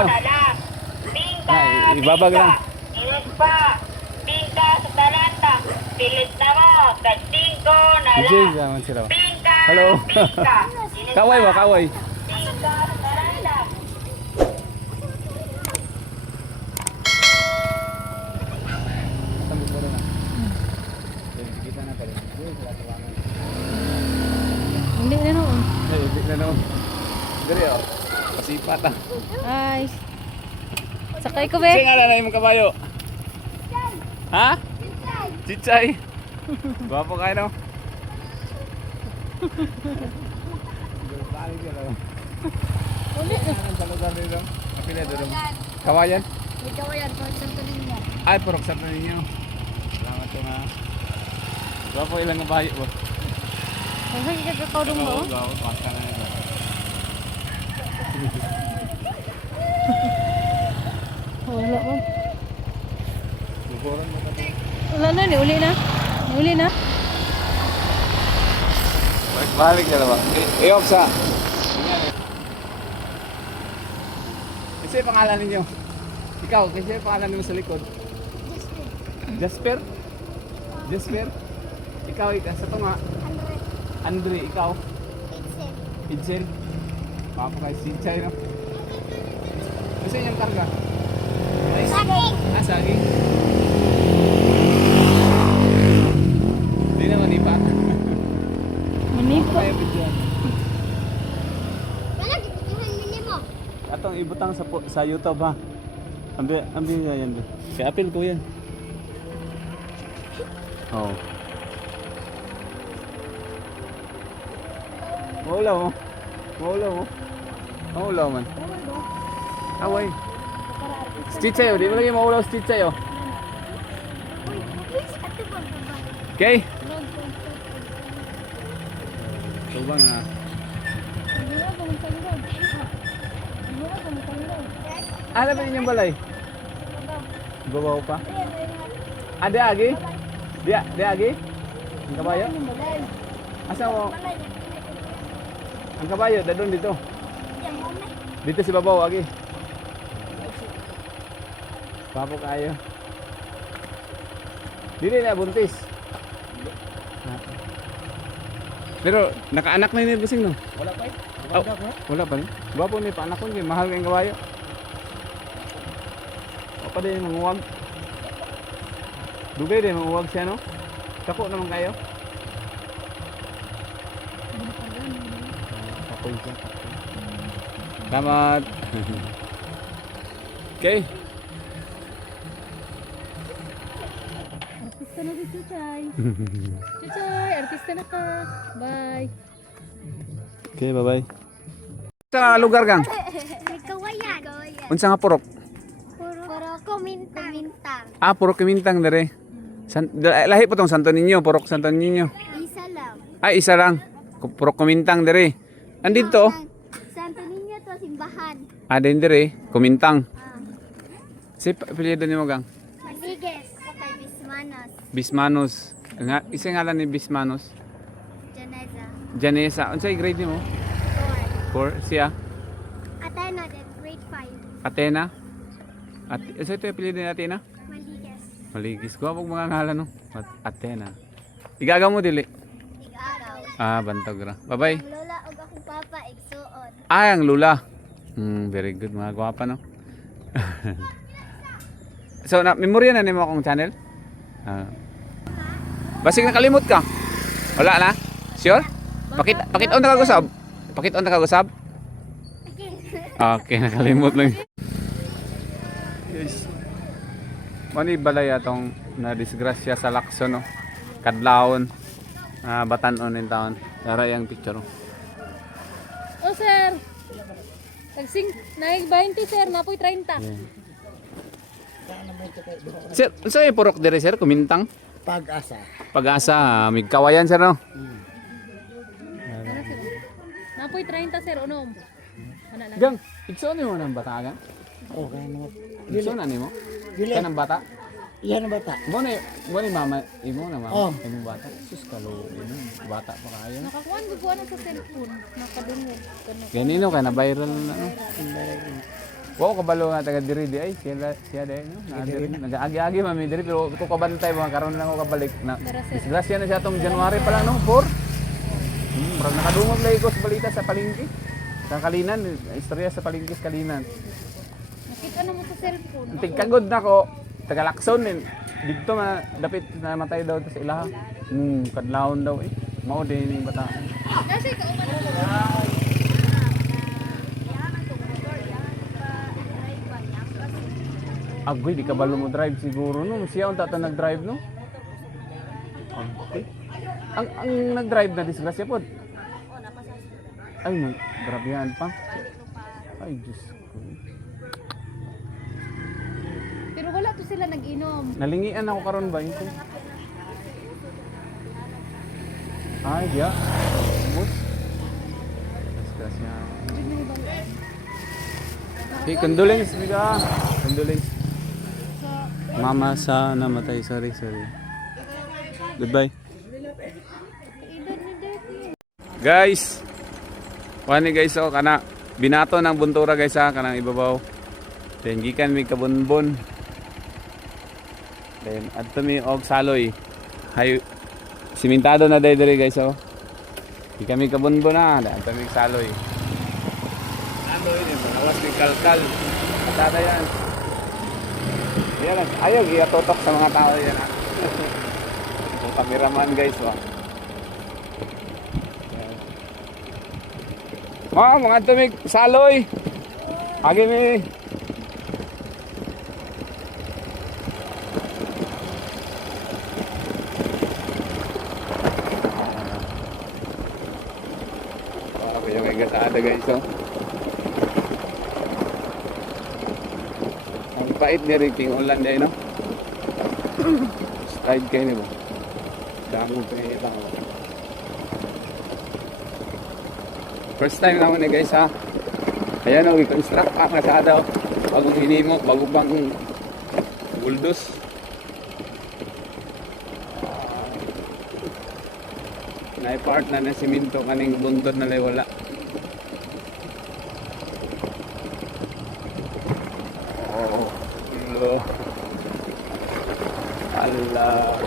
ano. Ibabag lang. Bingka sa talanta. Pilit na mo. Tag-5 na DJ lang. naman sila. Bingka. Hello. Bingka. Kaway ba, kaway? Bingka sa talanta. Tambok mo rin ah. Kita na pala. Hindi na noon. Ay, hindi na naman. Dari oh. Pasipat ah. Ay. Sakay ko, Kasi be. nga na yung kabayo. Ha? Chichay. Gwapo kayo no? Uli. Kawayan? May kawayan po sa tulinyo. Ay, purok sa ninyo. Salamat ko na. Gwapo ilang kabayo po. Ay, kakakodong ba? Oo, gwapo. Paka na ito. Wala ko. Luburan mo ka po. Wala na, uli na. Uli na. Balik na ba? I-off sa. Kasi yung pangalan ninyo. Ikaw, kasi yung pangalan mo sa likod. Jasper? Jasper? Ikaw, sa ito nga. Andre, ikaw? Itzel. Papa kay Sinchay, no? Kasi yung karga? Saging. Ah, saging. Hindi naman ipa. Manipo. Kaya video. Wala, gitutuhan mo. Atong ibutang sa YouTube ha. Ambi yan. Kaya apil ko yan. Oh. Maulaw mo. Maulaw man. Away. Stitch sa'yo. Di mo lagi maulaw stitch sa'yo. Okay? Tubang ha. Ano ba inyong balay? Babaw pa? Ada agi? Dia agi? Ang kabayo? Asa mo? Ang kabayo, dadon dito. Dito si babaw agi. Papo kayo. Dili na buntis. Pero nakaanak na ni Busing no? Wala pa eh. Oh, wala pa ni. Gwapo ni paanak ko ni mahal kang kabayo. O pa din manguwag. Dugay din manguwag siya no? Kako naman kayo. Kapoy siya. Selamat. Okay. Artista na si Chuchay. Chuchay, artista na ka. Bye. Okay, bye-bye. Sa lugar kang? Kawayan. Unsa nga purok? Puro kumintang. Ah, purok Kimintang dere. Lahi po tong Santo Niño, purok Santo Niño. Isa lang. Ay, isa lang. Purok Kumintang dere. Andito. Santo Niño to simbahan. Ah, din dere, Kumintang. Si apelyido ni mo gang? Maliges. Kay Bismanos. Bismanos. Nga, isa ngalan ni Bismanos. Janeza. Janesa. Unsay grade nimo? 4. Siya. Atena then grade 5. Athena. At isa ito yung apelyido ni Athena? Maliges. Maligis. Guwapog mga ngalan no. Athena. Igaga mo dili. Ig-araw. Ah, bantog ra. Bye-bye. Ang lola ug akong papa igsuon. Ah, ang lula. Very good mga gwapa no. So, memorya na nimo akong channel? Basig nakalimot ka. Wala na? Sure? Pakit on na kagusab. Pakit on na kagusab. Okay, nakalimot lang. Yes. Mani balay atong na disgrasya sa Lacson no. Kadlawon. Batan-on in town. Dara yang picture. Oh, sir. Tagsing, naig 20, sir. Napoy 30. Sir, sa purok dire sir Kumintang? Pag-asa. Pag-asa, mig kawayan sir no. Ano, sir? Napoy 30, sir. Unom. Ano lang. Gang, ikso ni mo ng bata gang? Oh, kaya naman. Ikso na nimo? Dili. Kanang bata? Iyan ang bata. Mo ni mama, imo na mama. Oh. Imong bata. Sus kalo, bata pa kayo. Nakakuan ko na sa cellphone. Nakadungog. Ganino kay na viral na no. Wow, kabalo nga taga diri di ay siya dai no. Na diri nag-agi-agi mami diri pero ko kabantay mga karon lang ako kabalik na. Tara, sir. Disgrasya na siya tong January pa lang no, 4. Murag nakadungog lay ko sa balita sa palengke. Sa Kalinan, istorya sa palengke sa Kalinan. Nakita na mo sa cellphone. Tigkagod na ko, taga Lacson din. Dito ma dapit na matay daw to sa ilaha. Kadlawon daw eh. Mao din yung bata. Kasi kauman Agoy, di ka balo mo drive siguro no. Siya unta ta nag-drive no. Okay. Ang nag-drive na disgrasya pod. Ay, grabehan pa. Ay, Diyos ko. Pero wala to sila nag-inom. Nalingian ako karon ba ito? Ay, ya. Bus. Disgrasya. Hey, condolence, Mika. Condolence. Mama sa namatay. Sorry. Goodbye. Guys. Wani guys, oh, kana binato ng buntura guys ha, kanang ibabaw. Then gikan mi kabunbon. Then adto mi og saloy. Hay simentado na diri guys oh. Gikan mi kabunbon na, adto mi saloy. Saloy din, malawas ni kalkal. Patada yan. Yan, ayaw totok sa mga tao yan ha. Ang kameraman guys oh. Mga tumig saloy. Agi mi. Ako yung igasada guys oh. Ang pait ni Riting ulan day no. Stride kayo ni ba? Damo kayo ito. First time naman eh guys ha. Ayan o, i-construct pa masada o. Bagong hinimo, bagong bang buldos. Na-part na ng siminto kaning buntod na lay wala. Oh, ilo. Allah.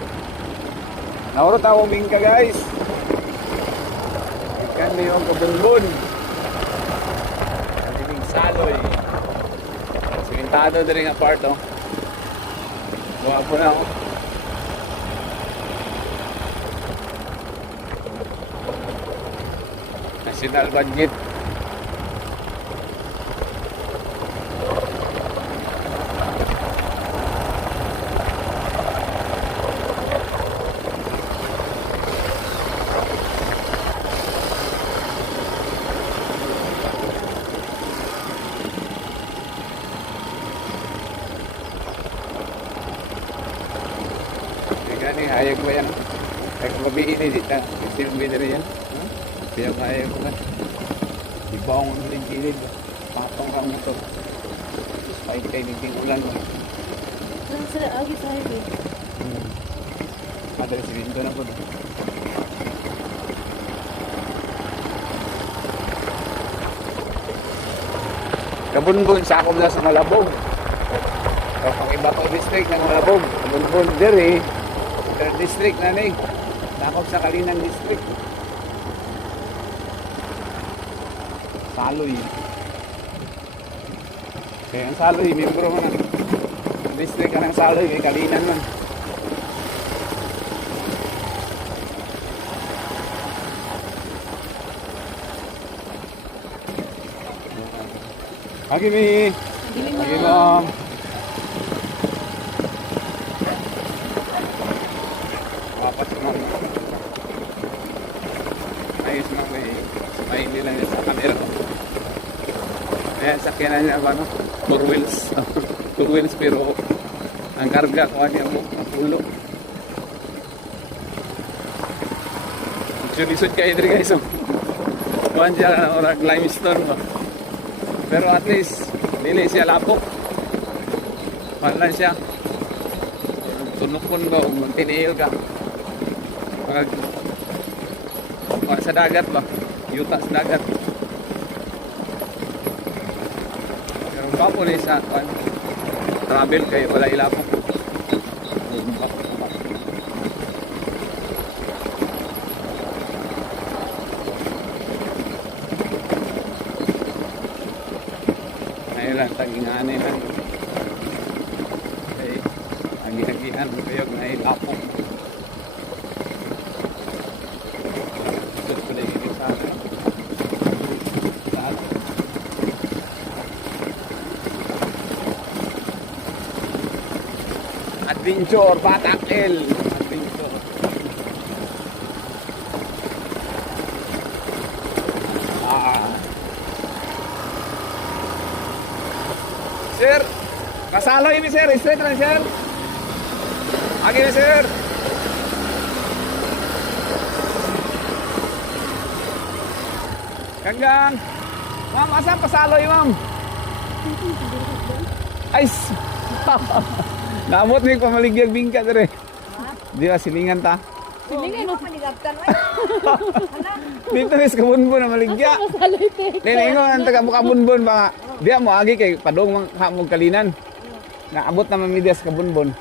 Naurot ako mingka guys. Kami yung kabunbun. Ang saloy. Simentado din nga part oh. Wapo na ako. National budget. Gani hayag ko yan. Ay kung mabihin eh dita. Kasi yung bidari yan. Kaya hayag ko kan. Iba akong ulit-ilit. Patong ka mo ito. Kahit kayo niting ulan mo. Saan sila agi sa highway? Madali si Window na po. Kabunbun sa akong na sa Malabog. Kapag iba ko district ng Malabog. Kabunbun diri. Third district na ning. Takop sa Kalinan district. Saloy. Kaya ang Saloy, membro mo ng district ka ng Saloy, kay Kalinan man. Agi mi. Agi ma'am. Apat naman. Ayos na may smile nila sa camera ko. Ayan, sakyanan niya ba no? 4 wheels. 2 wheels pero ang karga ko niya mo, ang pulo. Lisod kayo dito guys. Kuhan siya na orang limestone ba. Pero at least, dili siya lapok. Wala siya. Tunukon ba, magtiniil ka. Pag sa dagat ba? Yuta sa dagat. Pero Kapo na sa travel kayo, wala ilapok. Ngayon lang, tag-inganin lang. Okay, agi-agihan kayo na ilapok. Ito pala yung sa akin. Adventure, Batakil. Adventure. Sir, kasaloy ni sir. Straight lang sir. Agi ni sir. Kanggang. Ma'am, asan pasaloy ma'am? Ay, naabot ni pamaligyag bingka dire. Di ba silingan ta? Silingan mo. Dito is kabunbon na maligya. Masaloy te. Ningo ang taga kabunbon ba? Diya mo agi kay padong mang hamog kalinan. Naabot na mamidyas kabunbon.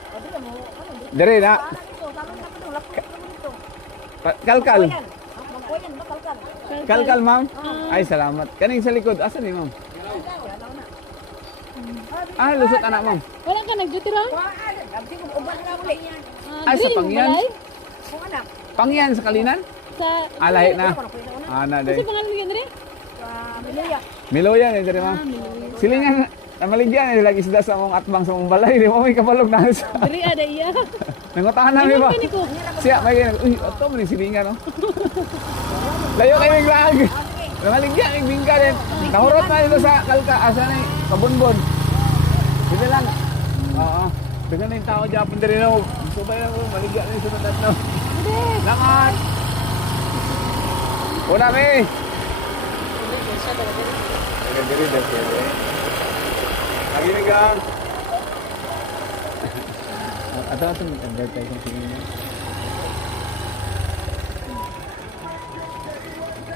Dire na. Kalkal. Kalkal ma'am. Ay salamat. Kaning sa likod asan ni ma'am? Ah, lusot anak ma'am. Wala ka nag-duty ron? Ay, sa Pangyan? Pangyan sa Kalinan? Sa... Alahi na. Ana Kasi day. pangalan mo rin? Miloya ni dire ma'am. Silingan namaligyan ni lagi isda sa mong atbang sa mong balay, di mo may kabalog na sa. Diri ada iya. Nangotahan namin ba? Ano ko? Siya may ganun. Uy, ato mo ni silingan no. Layo kay mig lag. Namaligyan mig bingka din. Nahurot na ito sa kalka asa ni kabunbon. Dito lang. Oo. Dagan na yung tao Japon din na. Subay na mo, maligyan na yung sunod at no. Langat! Una mi! Dagan diri dahil. Lagi ni gang. Ato ang advertising sa inyo.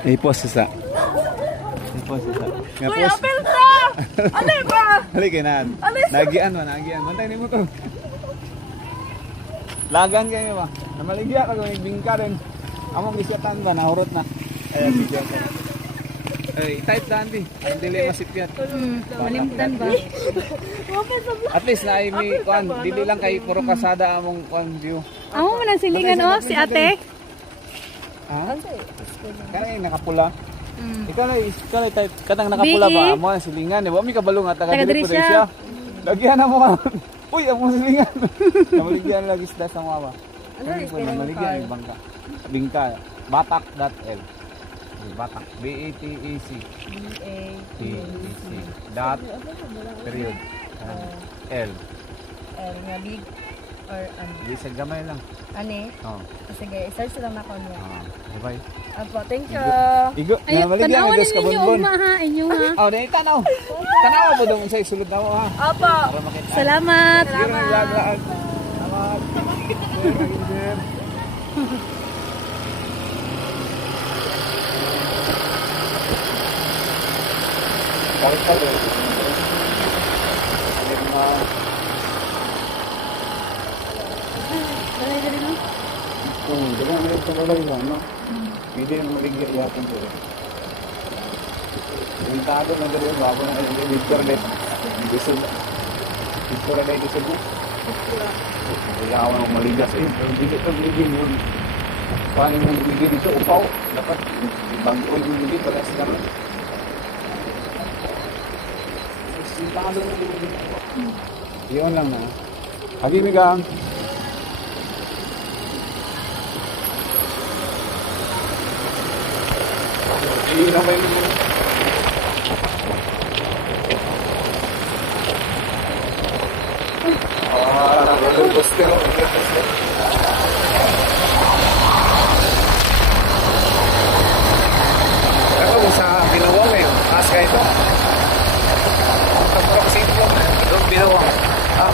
I-post sa. I-post sa. Uy, apel ka! Ano ba? Halika na. Nagian mo, nagian. Mantay ni mo to. Lagan kayo ba? Namaligya ka kung bingka rin. Among isyatan ba? Nahurot na. Ay, bigyan ko. Ay, type daan di. Ang dili masipyat. Malimtan ba? At least na ay may kuan. Dili lang kay puro kasada among kuan view. Amo man ang silingan oh, si ate. Ha? Kaya nakapula. Ikaw na type. Katang nakapula Bigi. ba? Amo ang silingan. Di ba? May kabalong at Taga taga-diri po diri siya. Lagyan na mo ka. Uy, ang silingan. Namaligyan lang isda sa mga ba? Ano po namaligyan yung bangka? Bingka. Batak.l Batak. B-A-T-A-C B-A-T-A-C Dot. Period. L. nga big or ano. Hindi sa gamay lang. Ani? Oo. Sige, search lang ako niya. Bye. Apo, thank you. Igo. Ay, Namaligyan. tanawan Igo sa ninyo kabunbon. ugma ha, inyo ha. Oh, dahil tanaw. Tanaw po doon sa isulod na mo ha. Apo. Para makita. Salamat. Sige na naglagaan. Salamat. Sir. Bakit pa doon? Balay diri no. Dito na ito balay lang, no? Hindi na maligyan yakin po. Yung tago na dito, bago na yung Victor Net. Victor Net isa mo. Wala ako ng maligas eh. Hindi ito maligyan yun. Paano yung maligyan dito? Upaw. Dapat ibangko yung maligyan pala sila. Iyon lang na. Hagimigang. Iyon lang ba yung Ako sa Binawang eh. Taas ka ito. Kapag kasi ito. Doon Binawang. Ah.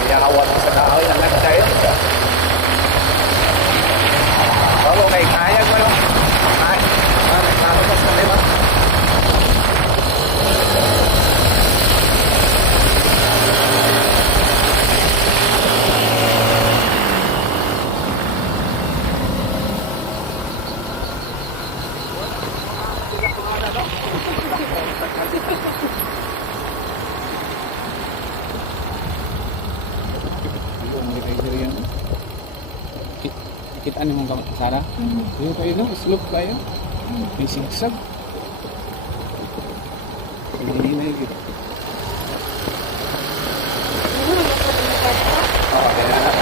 Pinakawat mo sa tao. Ang nagtayo. Bago kay kaya mo yun. Ay. Naglalabas na diba? ano mong kamot, Sarah? Yung kayo no, slope kayo. May sigsag. Hindi na yung gito. Oo, kaya na.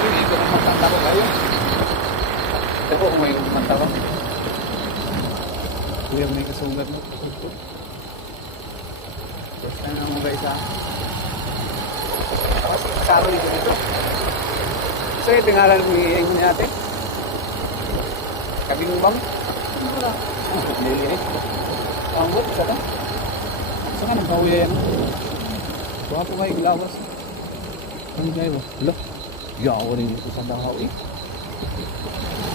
Hindi ko na magkanta ko kayo. Ito po, may kumanta ko. Kuya, may kasugat mo. Yes, na naman ba isa? Kasama dito dito. So, yung tingalan mo yung ni ate? Kabinubang? Wala. Lili eh. Ang buot, isa ka? Isa ka nagkauya yan. Buha po kayo glawas. Ano kayo? Hala. Yaw rin dito sa dahaw eh.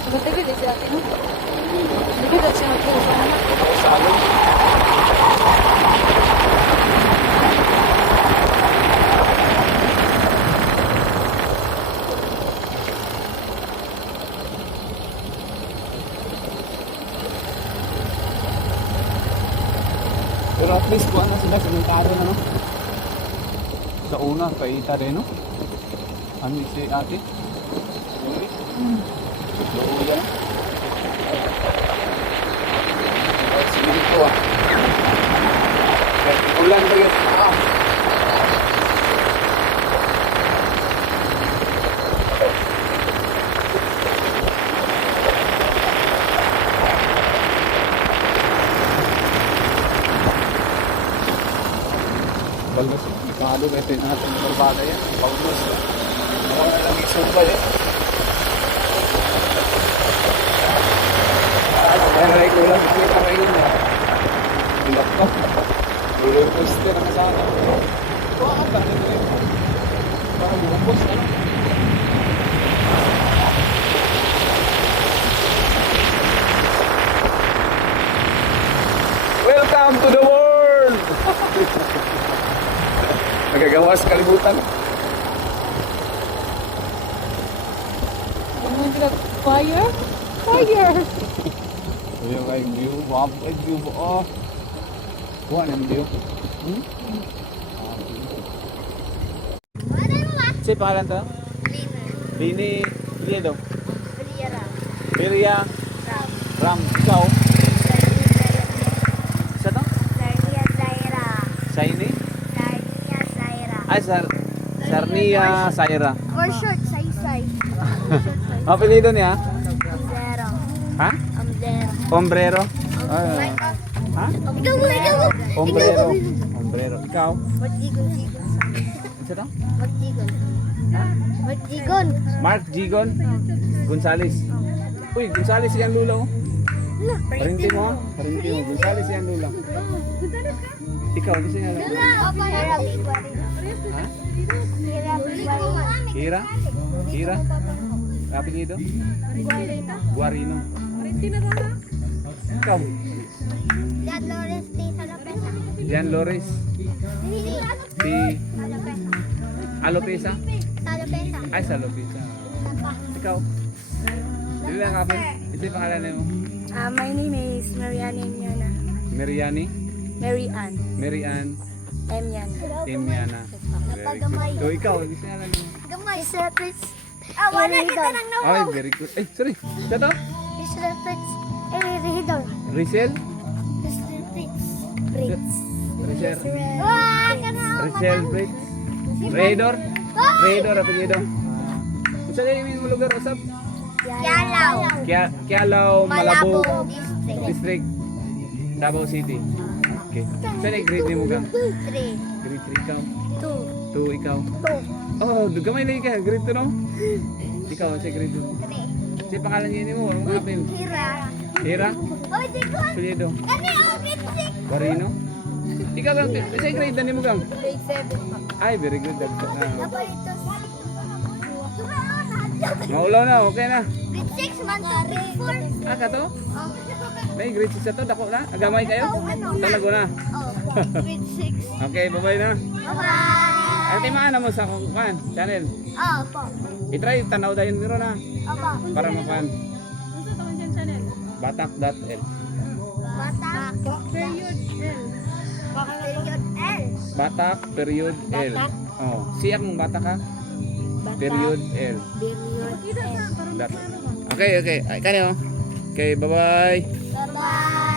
Magtigil din siya. Magtigil siya. Sa alon. Pero at least kung ano sila, simentado na no? Sa una, kaita rin no? Ano si ate? Oo yan. Sige dito ah. Ulan ba yun? Ah. Balbas, ikalo ito yung ating barbada yan. Balbas. Wala lang isumba yan. Kaya ko lang kita kayo na. Bilak ko. Roller coaster ang sana. Wah, ang dami ko yun. Parang bumapos, ano? Welcome to the world! Nagagawas kalibutan. Fire? Fire! Ayan ay view, wow, ay view ba? Oh. Kuha ng view. Say pangalan to? Lini. Lini daw. Beria. Ram. Ikaw? Isa to? Saini? Ay, Sarnia Saira. Or short, say-say. Apelido niya? Zero. Ha? Zero. Ombrero? Ha? Ikaw mo, ikaw mo. Ombrero. Ombrero. Ikaw? Magjigon. Isa to? Magjigon. Ha? Magjigon. Mark Gigon Gonzales. Uy, Gonzales yan lula oh. Parinti mo. Gonzales yan lula. Ikaw, kasi nga lang. Hira Bigwari. Ha? Hira Bigwari. Hira? Hira? Apelido? Guarino. Ikaw? Dad Lawrence T. Salapesa. Jan Lores. Si Salapesa. Alopesa? Salapesa. Ay, sa Alopesa. Ikaw? Dili lang kami. Ito yung pangalan mo. My name is Marianne Emyana. Meriani? Marianne Merian? Emyana. Timiana. Very good. So, ikaw, gusto nga lang mo. Gamay. Fritz. Wala kita nang Ay, very good. Eh, sorry. Ito to? Mr. Fritz. Rehidor. Rizal? Mr. Fritz. Fritz. Rizal? Wah, kana. Rizal Briggs? Raidor? Raidor, apelido. Kung saan yung lugar, usap? Yalaw. Kialaw, Malabo District. District, Davao City. Okay. Saan yung grade mo gang? 3. Grade 3 ikaw? 2. 2 ikaw? Oh, gamay lang ka. Grade 2 no? Ikaw, sa grade 2. 3. Sa pangalan niya mo, anong apel? Hira. Hira? Oy, Digon. Apelido? Kani ang Fritz. Guarino? Ikaw gang, sa grade na mo gang? Grade 7. Ay, very good. Dapat ito. Maulaw na, okay na. Grade 6 man to grade 4. Ah, kato? May grade 6 na to, dako na. Agamay kayo? Talago na. Oh, grade 6. Okay, bye-bye na. Bye-bye. Ay, timaan na mo sa akong channel. Oh, po. I-try, tanaw dayon niro na. Opo. Para makuhan. Batak.l Batak. Period L. Period L. Batak, period L. Oh, siya kung batak ka. Period L. Period. N. Okay, okay. Ay, kanyo. Okay, bye-bye. Bye-bye.